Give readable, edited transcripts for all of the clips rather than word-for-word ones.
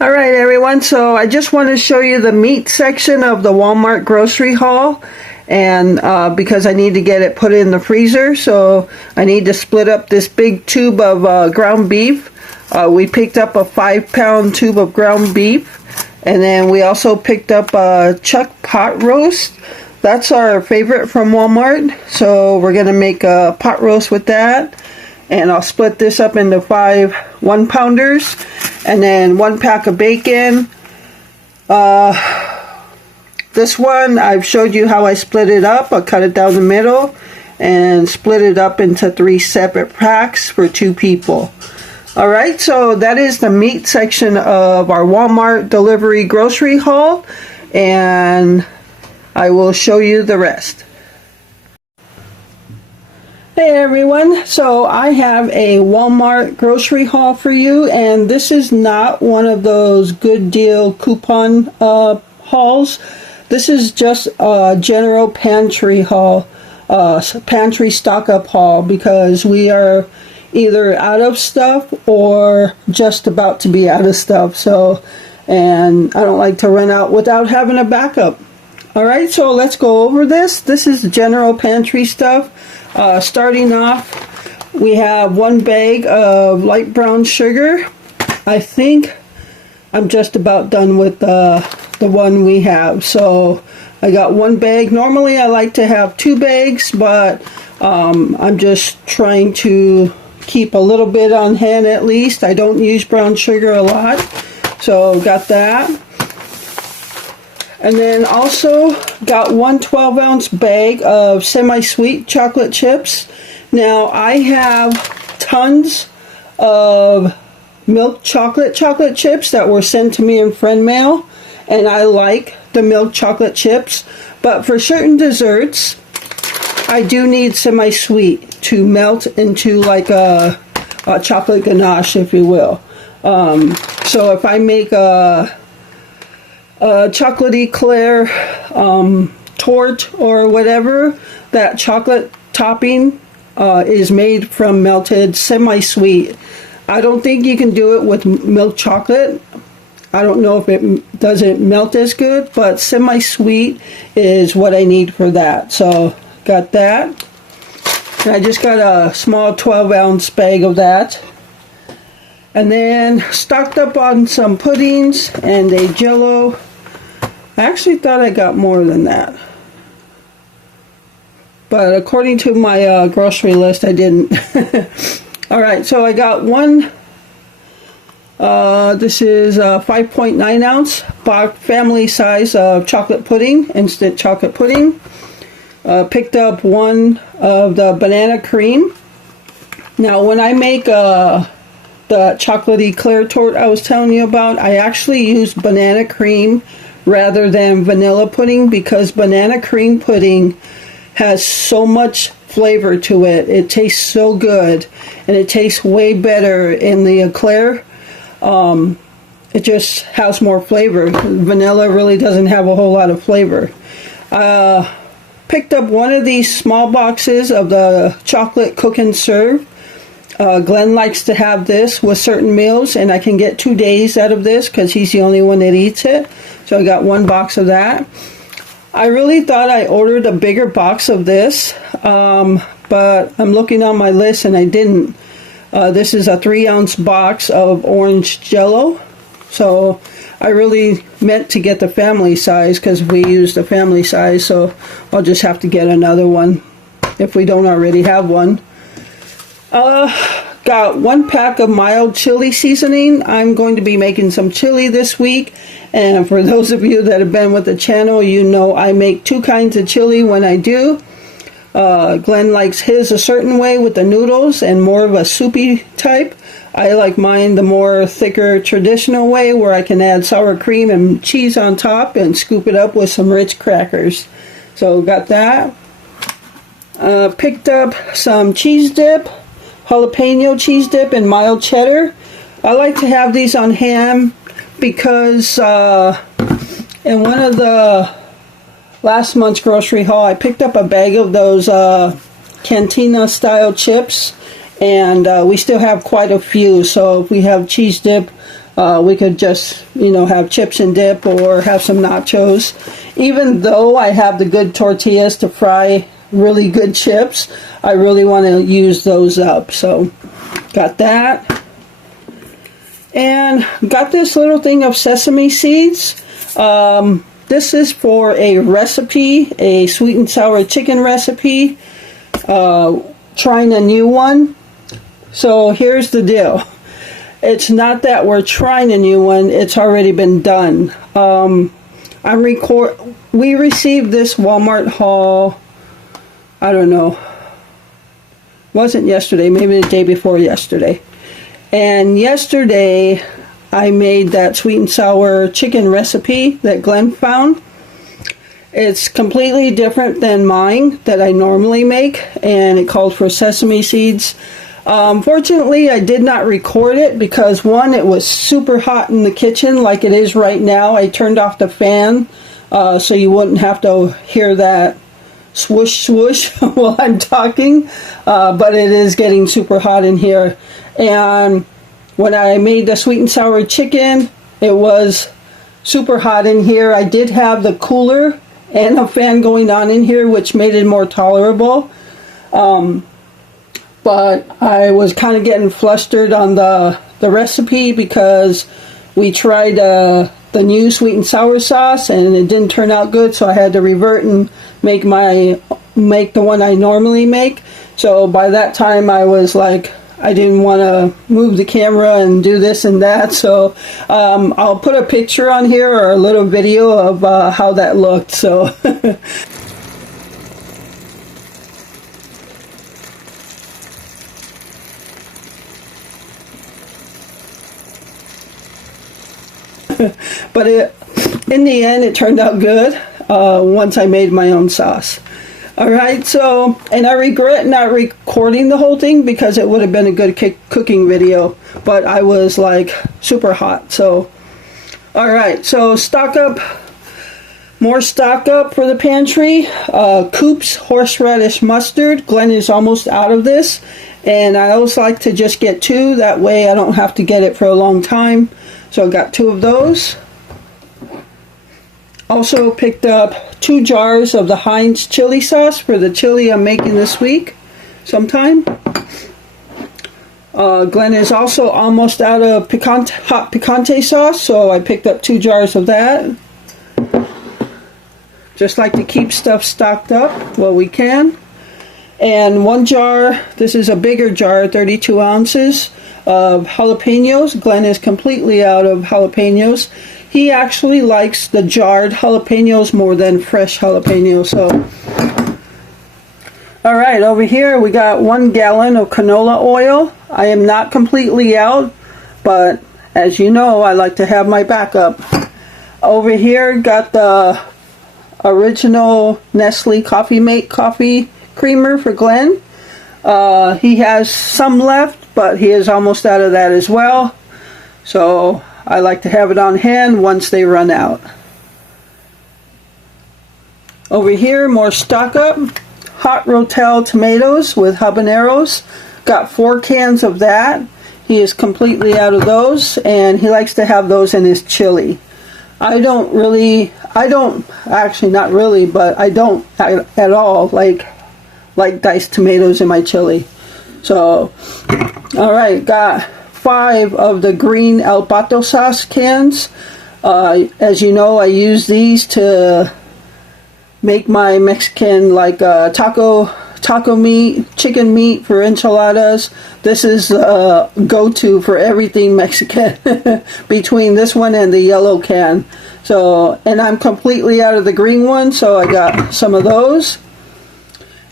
All right, everyone. So I just want to show you the meat section of the Walmart grocery haul. And because I need to get it put in the freezer, so I need to split up this big tube of ground beef. We picked up a 5-pound tube of ground beef. And then we also picked up a chuck pot roast. That's our favorite from Walmart. So we're going to make a pot roast with that. And I'll split this up into 5 1-pounders. And then 1 pack of bacon. This one, I've showed you how I split it up. I cut it down the middle and split it up into 3 separate packs for 2 people. Alright, so that is the meat section of our Walmart delivery grocery haul. And I will show you the rest. Hey everyone, so I have a Walmart grocery haul for you, and this is not one of those good deal coupon hauls. This is just a general pantry haul, pantry stock up haul, because we are either out of stuff or just about to be out of stuff. So, and I don't like to run out without having a backup. Alright, so let's go over this. This is general pantry stuff. Starting off, we have 1 bag of light brown sugar. I think I'm just about done with the one we have. So I got 1 bag. Normally I like to have 2 bags, but I'm just trying to keep a little bit on hand at least. I don't use brown sugar a lot. So got that. And then also got 1 12-ounce bag of semi-sweet chocolate chips. Now I have tons of milk chocolate chips that were sent to me in friend mail, and I like the milk chocolate chips, but for certain desserts I do need semi-sweet to melt into like a chocolate ganache, if you will. So if I make a chocolate eclair torte or whatever, that chocolate topping is made from melted semi-sweet. I don't think you can do it with milk chocolate. I don't know if it doesn't melt as good, but semi-sweet is what I need for that. So got that. And I just got a small 12-ounce bag of that. And then stocked up on some puddings and a Jell-O. I actually thought I got more than that, but according to my grocery list, I didn't. Alright, so I got 1, this is a 5.9 ounce box, family size of chocolate pudding, instant chocolate pudding. Picked up 1 of the banana cream. Now when I make the chocolate eclair torte I was telling you about, I actually use banana cream rather than vanilla pudding, because banana cream pudding has so much flavor to it. It tastes so good, and it tastes way better in the eclair. It just has more flavor. Vanilla really doesn't have a whole lot of flavor. Picked up 1 of these small boxes of the chocolate cook and serve. Glenn likes to have this with certain meals, and I can get 2 days out of this because he's the only one that eats it. So I got 1 box of that. I really thought I ordered a bigger box of this, but I'm looking on my list and I didn't. This is a 3-ounce box of orange Jell-O. So I really meant to get the family size because we use the family size, so I'll just have to get another one if we don't already have one. Got 1 pack of mild chili seasoning. I'm going to be making some chili this week, and for those of you that have been with the channel, you know I make 2 kinds of chili when I do. Glenn likes his a certain way with the noodles and more of a soupy type. I like mine the more thicker traditional way where I can add sour cream and cheese on top and scoop it up with some Ritz crackers. So got that. Picked up some cheese dip, jalapeno cheese dip and mild cheddar. I like to have these on hand because in one of the last month's grocery haul I picked up a bag of those cantina style chips, and we still have quite a few, so if we have cheese dip We could just, have chips and dip or have some nachos. Even though I have the good tortillas to fry really good chips, I really want to use those up. So got that. And got this little thing of sesame seeds. This is for a recipe, a sweet and sour chicken recipe. Trying a new one. So here's the deal. It's not that we're trying a new one, it's already been done. We received this Walmart haul, I don't know, wasn't yesterday, maybe the day before yesterday. And yesterday I made that sweet and sour chicken recipe that Glenn found. It's completely different than mine that I normally make, and it calls for sesame seeds. Fortunately, I did not record it because, one, it was super hot in the kitchen like it is right now. I turned off the fan so you wouldn't have to hear that swoosh swoosh while I'm talking, but it is getting super hot in here. And when I made the sweet and sour chicken, it was super hot in here. I did have the cooler and a fan going on in here, which made it more tolerable. But I was kind of getting flustered on the recipe because we tried the new sweet and sour sauce and it didn't turn out good, so I had to revert and make the one I normally make. So by that time I was like, I didn't want to move the camera and do this and that, so I'll put a picture on here or a little video of how that looked. So but in the end it turned out good once I made my own sauce. Alright, so, and I regret not recording the whole thing because it would have been a good cooking video, but I was like super hot. So alright, so more stock up for the pantry. Coop's horseradish mustard. Glenn is almost out of this, and I always like to just get 2, that way I don't have to get it for a long time. So I got 2 of those. Also picked up 2 jars of the Heinz chili sauce for the chili I'm making this week sometime. Glenn is also almost out of hot picante sauce, so I picked up 2 jars of that. Just like to keep stuff stocked up while we can. And 1 jar, this is a bigger jar, 32 ounces of jalapenos. Glenn is completely out of jalapenos. He actually likes the jarred jalapenos more than fresh jalapenos. So, alright, over here we got 1 gallon of canola oil. I am not completely out, but as you know, I like to have my backup. Over here got the original Nestle Coffee Mate coffee creamer for Glenn. He has some left, but he is almost out of that as well. So I like to have it on hand once they run out. Over here, more stock up. Hot Rotel tomatoes with habaneros. Got 4 cans of that. He is completely out of those, and he likes to have those in his chili. I don't at all like diced tomatoes in my chili. So, alright, got 5 of the green El Pato sauce cans. As you know, I use these to make my Mexican taco meat, chicken meat for enchiladas. This is go-to for everything Mexican between this one and the yellow can. So, and I'm completely out of the green one, so I got some of those.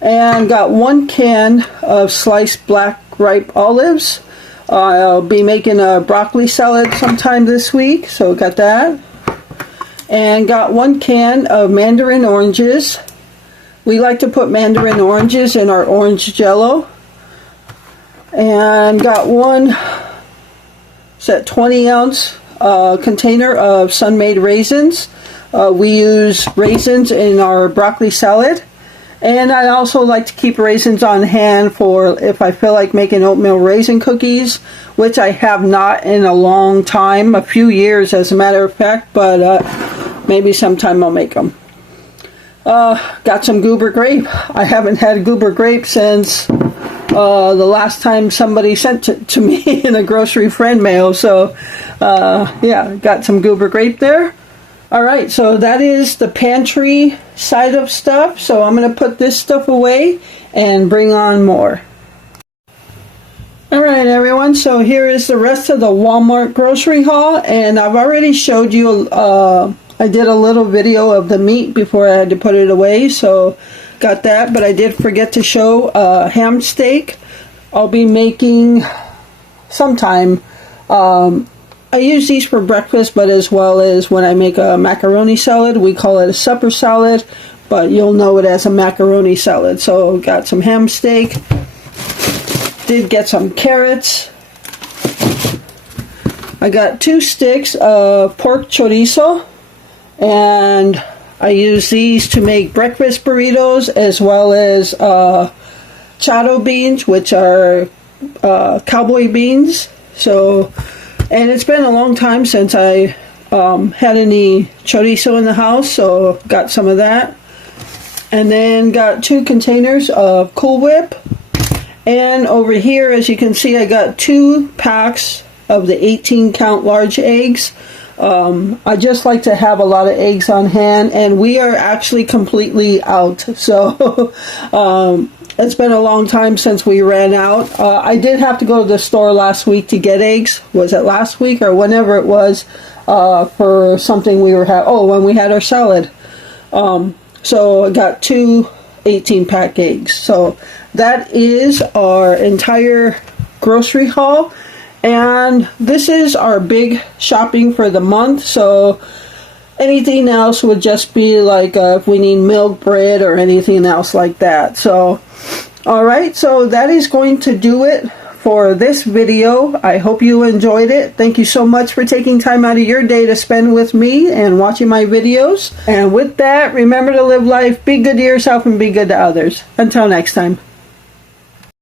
And got 1 can of sliced black ripe olives. I'll be making a broccoli salad sometime this week, so got that. And got 1 can of mandarin oranges. We like to put mandarin oranges in our orange jello. And got 1 20-ounce container of Sun-Maid raisins. We use raisins in our broccoli salad. And I also like to keep raisins on hand for if I feel like making oatmeal raisin cookies, which I have not in a long time, a few years as a matter of fact, but maybe sometime I'll make them. Got some goober grape. I haven't had goober grape since the last time somebody sent it to me in a grocery friend mail. So yeah, got some goober grape there. Alright, so that is the pantry side of stuff. So I'm going to put this stuff away and bring on more. Alright everyone, so here is the rest of the Walmart grocery haul, and I've already showed you, I did a little video of the meat before I had to put it away, so got that, but I did forget to show ham steak. I'll be making sometime. I use these for breakfast, but as well as when I make a macaroni salad. We call it a supper salad, but you'll know it as a macaroni salad. So got some ham steak. Did get some carrots. I got 2 sticks of pork chorizo, and I use these to make breakfast burritos, as well as chado beans, which are cowboy beans. So, and it's been a long time since I had any chorizo in the house, so got some of that. And then got 2 containers of Cool Whip. And over here, as you can see, I got 2 packs of the 18 count large eggs. I just like to have a lot of eggs on hand, and we are actually completely out. So it's been a long time since we ran out. I did have to go to the store last week to get eggs. Was it last week or whenever it was, for something we were when we had our salad. So I got 2 18-pack eggs. So that is our entire grocery haul, and this is our big shopping for the month. So anything else would just be like if we need milk, bread, or anything else like that. So alright, so that is going to do it for this video. I hope you enjoyed it. Thank you so much for taking time out of your day to spend with me and watching my videos. And with that, remember to live life, be good to yourself, and be good to others. Until next time.